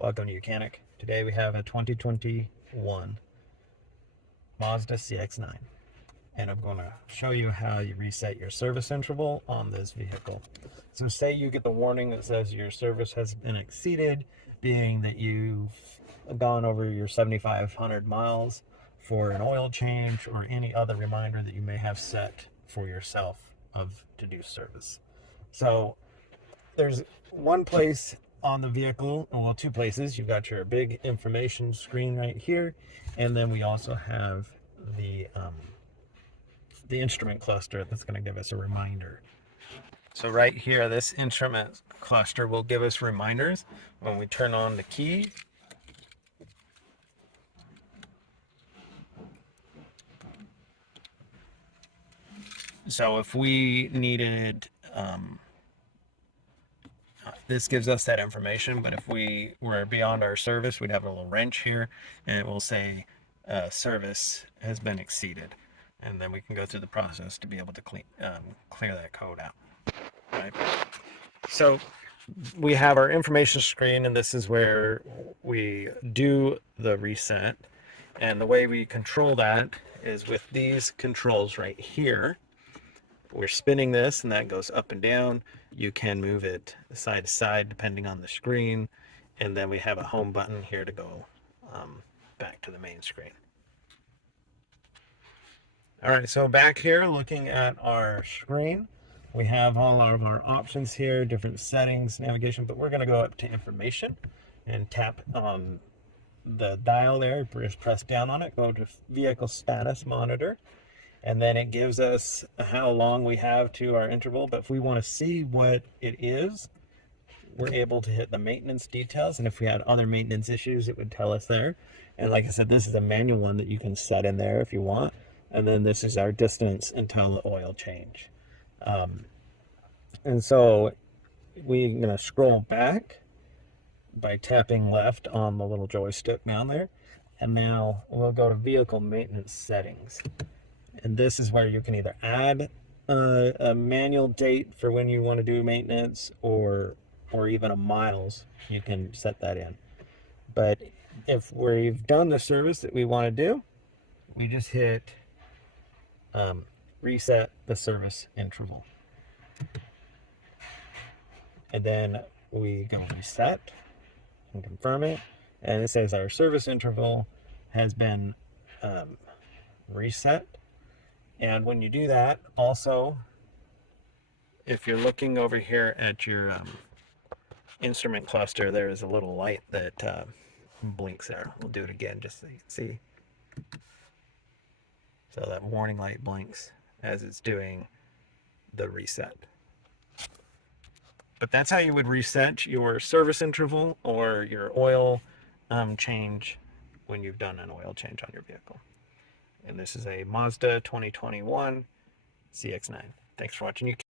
Welcome to Mechanic. Today we have a 2021 Mazda CX-9, and I'm going to show you how you reset your service interval on this vehicle. So say you get the warning that says your service has been exceeded, being that you've gone over your 7,500 miles for an oil change or any other reminder that you may have set for yourself to do service. So there's one place on the vehicle, well, two places. You've got your big information screen right here, and then we also have the instrument cluster that's going to give us a reminder. So right here, this instrument cluster will give us reminders when we turn on the key. So if we needed, this gives us that information, but if we were beyond our service, we'd have a little wrench here, and it will say service has been exceeded. And then we can go through the process to be able to clear that code out. Right? So we have our information screen, and this is where we do the reset. And the way we control that is with these controls right here. We're spinning this, and that goes up and down. You can move it side to side depending on the screen. And then we have a home button here to go back to the main screen. All right, so back here looking at our screen, we have all of our options here, different settings, navigation, but we're going to go up to information and tap on the dial there, just press down on it, go to vehicle status monitor, and then it gives us how long we have to our interval. But if we want to see what it is, we're able to hit the maintenance details, and if we had other maintenance issues, it would tell us there. And like I said, this is a manual one that you can set in there if you want. And then this is our distance until the oil change. And so we're going to scroll back by tapping left on the little joystick down there. And now we'll go to vehicle maintenance settings. And this is where you can either add a manual date for when you want to do maintenance, or even a miles. You can set that in. But if we've done the service that we want to do, we just hit reset the service interval. And then we go reset and confirm it. And it says our service interval has been reset. And when you do that, also, if you're looking over here at your instrument cluster, there is a little light that blinks there. We'll do it again just so you can see. So that warning light blinks as it's doing the reset. But that's how you would reset your service interval or your oil change when you've done an oil change on your vehicle. And this is a Mazda 2021 CX-9. Thanks for watching.